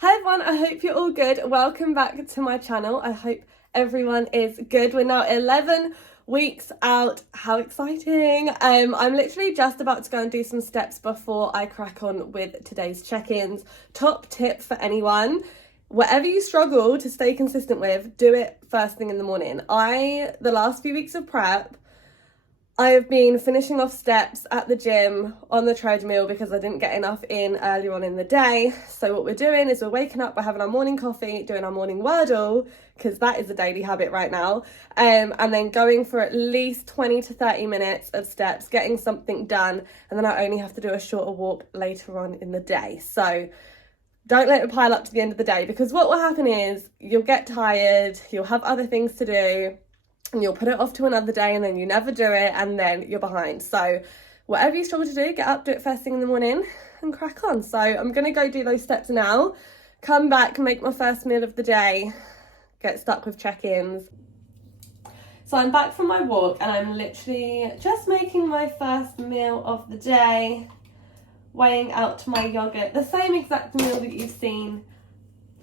Hi everyone, I hope you're all good. Welcome back to my channel. I hope everyone is good. We're now 11 weeks out. How exciting. I'm literally just about to go and do some steps before I crack on with today's check-ins. Top tip for anyone, whatever you struggle to stay consistent with, do it first thing in the morning. The last few weeks of prep, I have been finishing off steps at the gym on the treadmill because I didn't get enough in earlier on in the day. So what we're doing is we're waking up, we're having our morning coffee, doing our morning Wordle, because that is a daily habit right now, and then going for at least 20 to 30 minutes of steps, getting something done, and then I only have to do a shorter walk later on in the day. So don't let it pile up to the end of the day, because what will happen is you'll get tired, you'll have other things to do, and you'll put it off to another day, and then you never do it, and then you're behind. So whatever you struggle to do, get up, do it first thing in the morning and crack on. So I'm going to go do those steps now, come back, make my first meal of the day, get stuck with check-ins. So I'm back from my walk and I'm literally just making my first meal of the day, weighing out my yogurt, the same exact meal that you've seen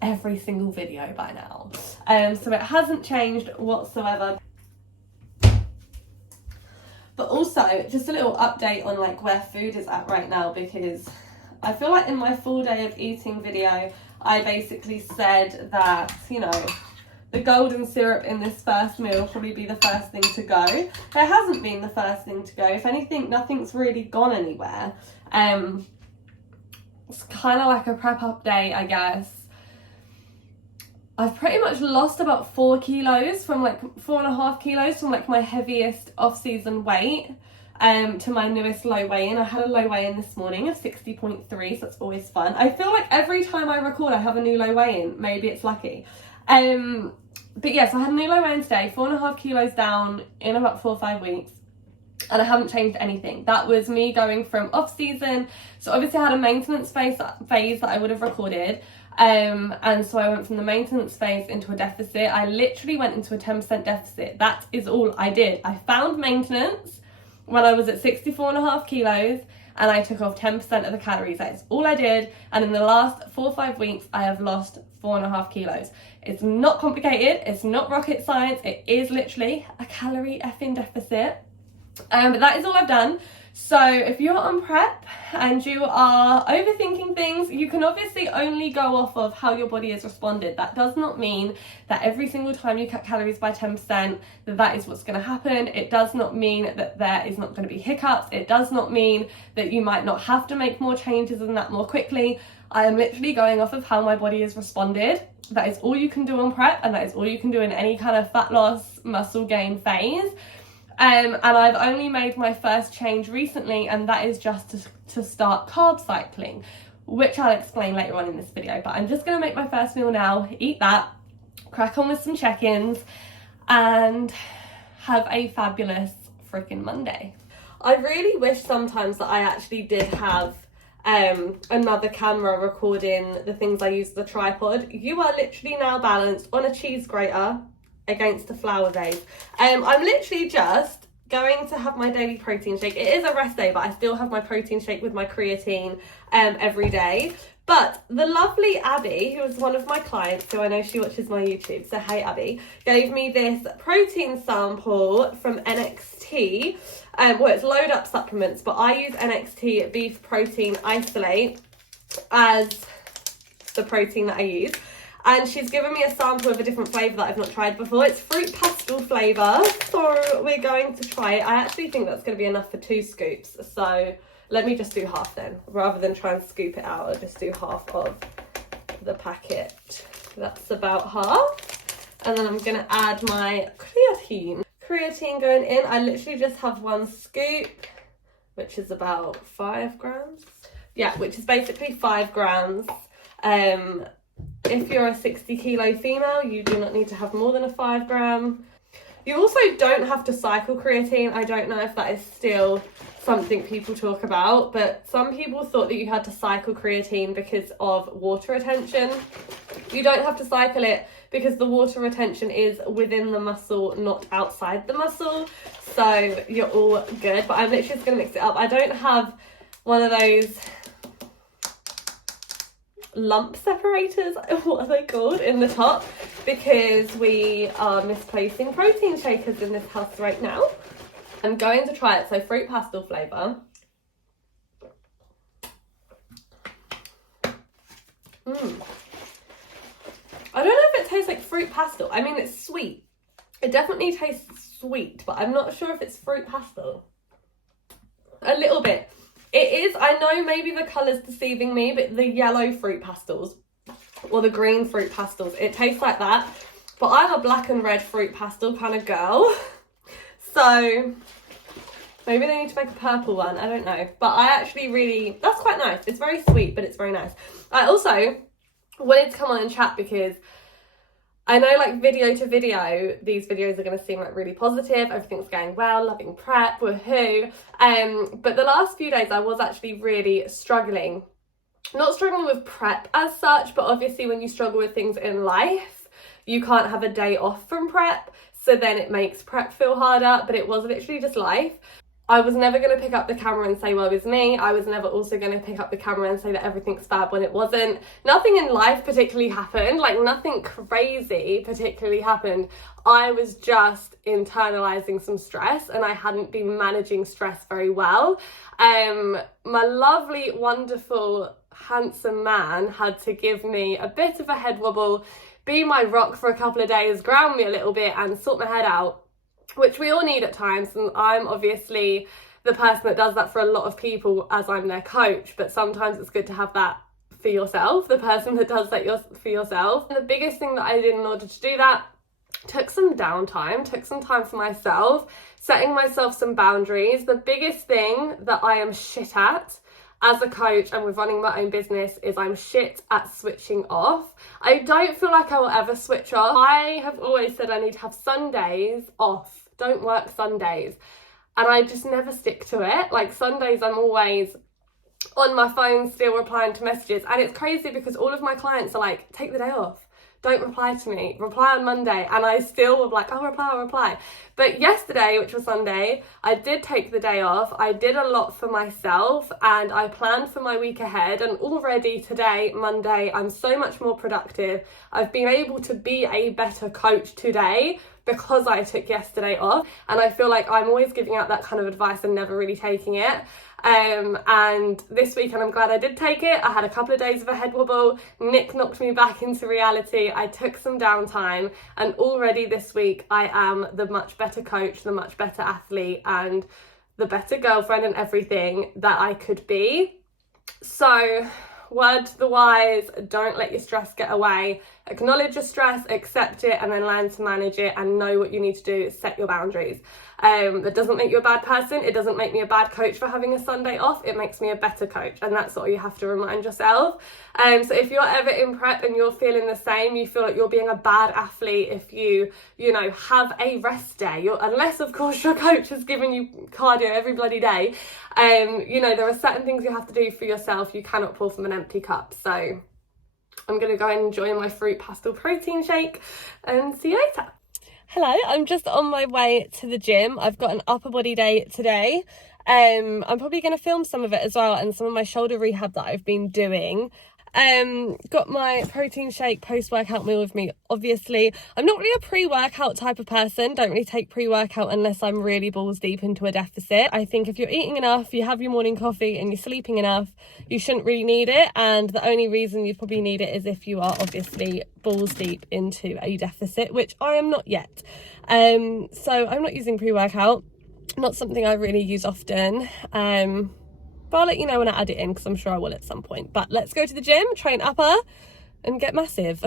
every single video by now. So it hasn't changed whatsoever. But also, just a little update on like where food is at right now, because I feel like in my full day of eating video, I basically said that, you know, the golden syrup in this first meal will probably be the first thing to go. It hasn't been the first thing to go. If anything, nothing's really gone anywhere. It's kind of like a prep update, I guess. I've pretty much lost about 4 kilos from like 4.5 kilos from like my heaviest off-season weight to my newest low weigh-in. I had a low weigh-in this morning of 60.3, so that's always fun. I feel like every time I record I have a new low weigh-in. Maybe it's lucky. But yes, I had a new low weigh-in today, 4.5 kilos down in about 4 or 5 weeks. And I haven't changed anything. That was me going from off-season. So obviously I had a maintenance phase that I would have recorded. And so I went from the maintenance phase into a deficit. I literally went into a 10% deficit. That is all I did. I found maintenance when I was at 64.5 kilos and I took off 10% of the calories. That is all I did. And in the last 4 or 5 weeks, I have lost 4.5 kilos. It's not complicated. It's not rocket science. It is literally a calorie effing deficit. But that is all I've done. So if you're on prep and you are overthinking things, you can obviously only go off of how your body has responded. That does not mean that every single time you cut calories by 10% that is what's going to happen. It does not mean that there is not going to be hiccups. It does not mean that you might not have to make more changes than that more quickly. I am literally going off of how my body has responded. That is all you can do on prep, and that is all you can do in any kind of fat loss, muscle gain phase. And I've only made my first change recently, and that is just to start carb cycling, which I'll explain later on in this video. But I'm just going to make my first meal now, eat that, crack on with some check-ins, and have a fabulous freaking Monday. I really wish sometimes that I actually did have another camera recording the things I use as a tripod. You are literally now balanced on a cheese grater against a flour vase. I'm literally just going to have my daily protein shake. It is a rest day, but I still have my protein shake with my creatine every day. But the lovely Abby, who is one of my clients, who I know she watches my YouTube, so hey Abby, gave me this protein sample from NXT. Well, it's Load Up supplements, but I use NXT beef protein isolate as the protein that I use. And she's given me a sample of a different flavour that I've not tried before. It's fruit pastel flavour, so we're going to try it. I actually think that's going to be enough for 2 scoops. So let me just do half then. Rather than try and scoop it out, I'll just do half of the packet. That's about half. And then I'm going to add my creatine. Creatine going in. I literally just have 1 scoop, which is about 5 grams. Yeah, which is basically 5 grams. If you're a 60 kilo female, you do not need to have more than a 5 gram. You also don't have to cycle creatine. I don't know if that is still something people talk about, but some people thought that you had to cycle creatine because of water retention. You don't have to cycle it because the water retention is within the muscle, not outside the muscle. So you're all good, but I'm literally just going to mix it up. I don't have one of those lump separators, what are they called, in the top, because we are misplacing protein shakers in this house right now. I'm going to try it. So fruit pastel flavour. I don't know if it tastes like fruit pastel. I mean, it's sweet. It definitely tastes sweet, but I'm not sure if it's fruit pastel. A little bit. It is, I know maybe the colour's deceiving me, but the yellow fruit pastels or the green fruit pastels, it tastes like that. But I'm a black and red fruit pastel kind of girl. So maybe they need to make a purple one, I don't know. But I actually really, that's quite nice. It's very sweet, but it's very nice. I also wanted to come on and chat because I know, like, video to video, these videos are going to seem like really positive, everything's going well, loving prep, woohoo. But the last few days I was actually really struggling. Not struggling with prep as such, but obviously when you struggle with things in life, you can't have a day off from prep, so then it makes prep feel harder, but it was literally just life. I was never going to pick up the camera and say, well, it was me. I was never also going to pick up the camera and say that everything's fab when it wasn't. Nothing in life particularly happened, like nothing crazy particularly happened. I was just internalizing some stress and I hadn't been managing stress very well. My lovely, wonderful, handsome man had to give me a bit of a head wobble, be my rock for a couple of days, ground me a little bit and sort my head out, which we all need at times, and I'm obviously the person that does that for a lot of people as I'm their coach, but sometimes it's good to have that for yourself, the person that does that for yourself. And the biggest thing that I did in order to do that, took some downtime, took some time for myself, setting myself some boundaries. The biggest thing that I am shit at as a coach and with running my own business is I'm shit at switching off. I don't feel like I will ever switch off. I have always said I need to have Sundays off. Don't work Sundays. And I just never stick to it. Like Sundays, I'm always on my phone still replying to messages. And it's crazy because all of my clients are like, take the day off. Don't reply to me. Reply on Monday. And I still will be like, I'll reply. But yesterday, which was Sunday, I did take the day off. I did a lot for myself and I planned for my week ahead. And already today, Monday, I'm so much more productive. I've been able to be a better coach today because I took yesterday off. And I feel like I'm always giving out that kind of advice and never really taking it. And this weekend I'm glad I did take it. I had a couple of days of a head wobble. Nick knocked me back into reality. I took some downtime and already this week I am the much better coach, the much better athlete and the better girlfriend and everything that I could be. So word to the wise, don't let your stress get away. Acknowledge your stress, accept it, and then learn to manage it and know what you need to do. Set your boundaries. That doesn't make you a bad person. It doesn't make me a bad coach for having a Sunday off. It makes me a better coach, and that's what you have to remind yourself. So if you're ever in prep and you're feeling the same, you feel like you're being a bad athlete if you have a rest day, unless of course your coach has given you cardio every bloody day. There are certain things you have to do for yourself. You cannot pour from an empty cup. So I'm going to go and enjoy my fruit pastel protein shake and see you later. Hello, I'm just on my way to the gym. I've got an upper body day today. I'm probably going to film some of it as well and some of my shoulder rehab that I've been doing. Got my protein shake post-workout meal with me. Obviously, I'm not really a pre-workout type of person. Don't really take pre-workout unless I'm really balls deep into a deficit. I think if you're eating enough, you have your morning coffee and you're sleeping enough, you shouldn't really need it. And the only reason you'd probably need it is if you are obviously balls deep into a deficit, which I am not yet. So I'm not using pre-workout. Not something I really use often. But I'll let you know when I add it in because I'm sure I will at some point. But let's go to the gym, train upper and get massive.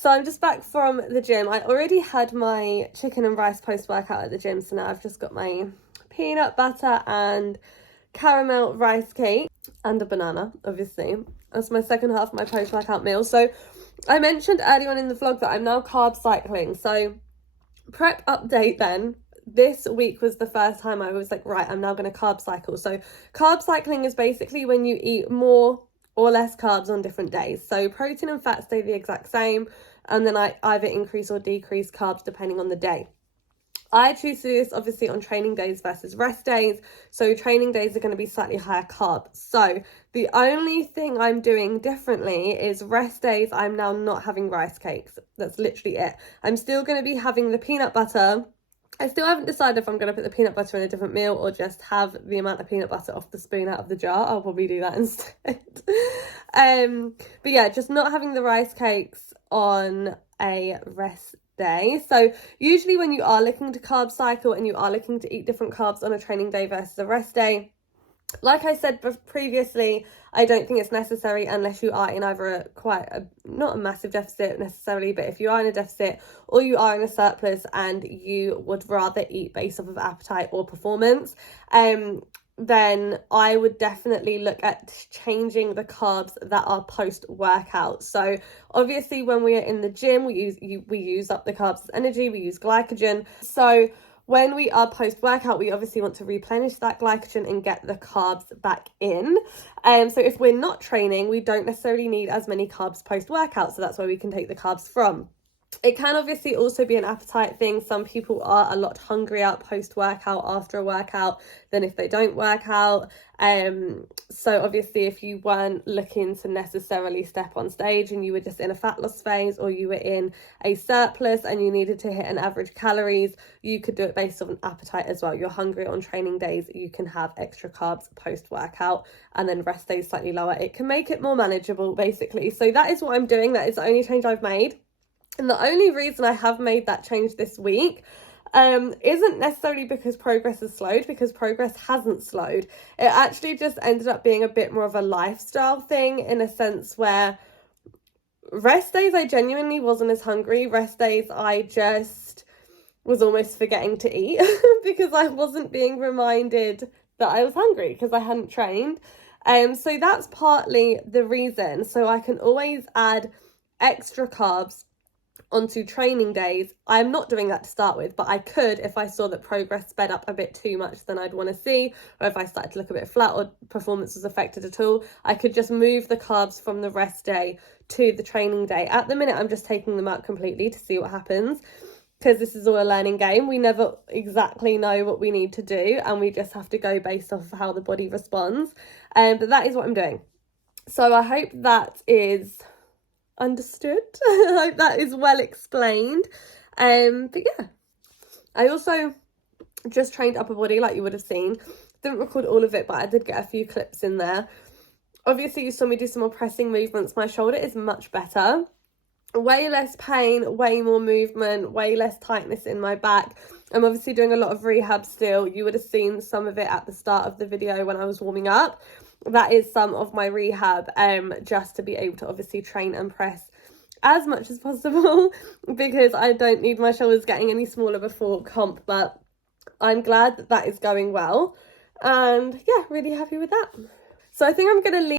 So I'm just back from the gym. I already had my chicken and rice post-workout at the gym, so now I've just got my peanut butter and caramel rice cake and a banana, obviously. That's my second half of my post-workout meal. So I mentioned earlier on in the vlog that I'm now carb cycling. So prep update then. This week was the first time I was like, right, I'm now going to carb cycle. So carb cycling is basically when you eat more or less carbs on different days. So protein and fat stay the exact same, and then I either increase or decrease carbs depending on the day. I choose to do this obviously on training days versus rest days. So training days are going to be slightly higher carb. So the only thing I'm doing differently is rest days, I'm now not having rice cakes. That's literally it. I'm still going to be having the peanut butter. I still haven't decided if I'm going to put the peanut butter in a different meal or just have the amount of peanut butter off the spoon out of the jar. I'll probably do that instead. But yeah, just not having the rice cakes on a rest day. So usually when you are looking to carb cycle and you are looking to eat different carbs on a training day versus a rest day, like I said previously, I don't think it's necessary unless you are in either not a massive deficit necessarily, but if you are in a deficit or you are in a surplus and you would rather eat based off of appetite or performance, then I would definitely look at changing the carbs that are post-workout. So obviously when we are in the gym, we use up the carbs as energy, we use glycogen. So when we are post-workout, we obviously want to replenish that glycogen and get the carbs back in. So if we're not training, we don't necessarily need as many carbs post-workout. So that's where we can take the carbs from. It can obviously also be an appetite thing. Some people are a lot hungrier post-workout after a workout than if they don't work out. So obviously if you weren't looking to necessarily step on stage and you were just in a fat loss phase, or you were in a surplus and you needed to hit an average calories, you could do it based on appetite as well. You're hungry on training days, you can have extra carbs post-workout, and then rest days slightly lower. It can make it more manageable basically. So that is what I'm doing. That is the only change I've made. And the only reason I have made that change this week isn't necessarily because progress has slowed, because progress hasn't slowed. It actually just ended up being a bit more of a lifestyle thing, in a sense where rest days I genuinely wasn't as hungry. Rest days I just was almost forgetting to eat because I wasn't being reminded that I was hungry because I hadn't trained. So that's partly the reason. So I can always add extra carbs onto training days. I'm not doing that to start with, but I could if I saw that progress sped up a bit too much than I'd want to see, or if I started to look a bit flat or performance was affected at all. I could just move the carbs from the rest day to the training day. At the minute, I'm just taking them out completely to see what happens, because this is all a learning game. We never exactly know what we need to do, and we just have to go based off of how the body responds. But that is what I'm doing. So I hope that is understood. I hope that is well explained. But yeah, I also just trained upper body, like you would have seen. Didn't record all of it, but I did get a few clips in there. Obviously you saw me do some more pressing movements. My shoulder is much better, way less pain, way more movement, way less tightness in my back. I'm obviously doing a lot of rehab still. You would have seen some of it at the start of the video when I was warming up. That is some of my rehab, just to be able to obviously train and press as much as possible, because I don't need my shoulders getting any smaller before comp. But I'm glad that that is going well, and yeah, really happy with that. So I think I'm going to leave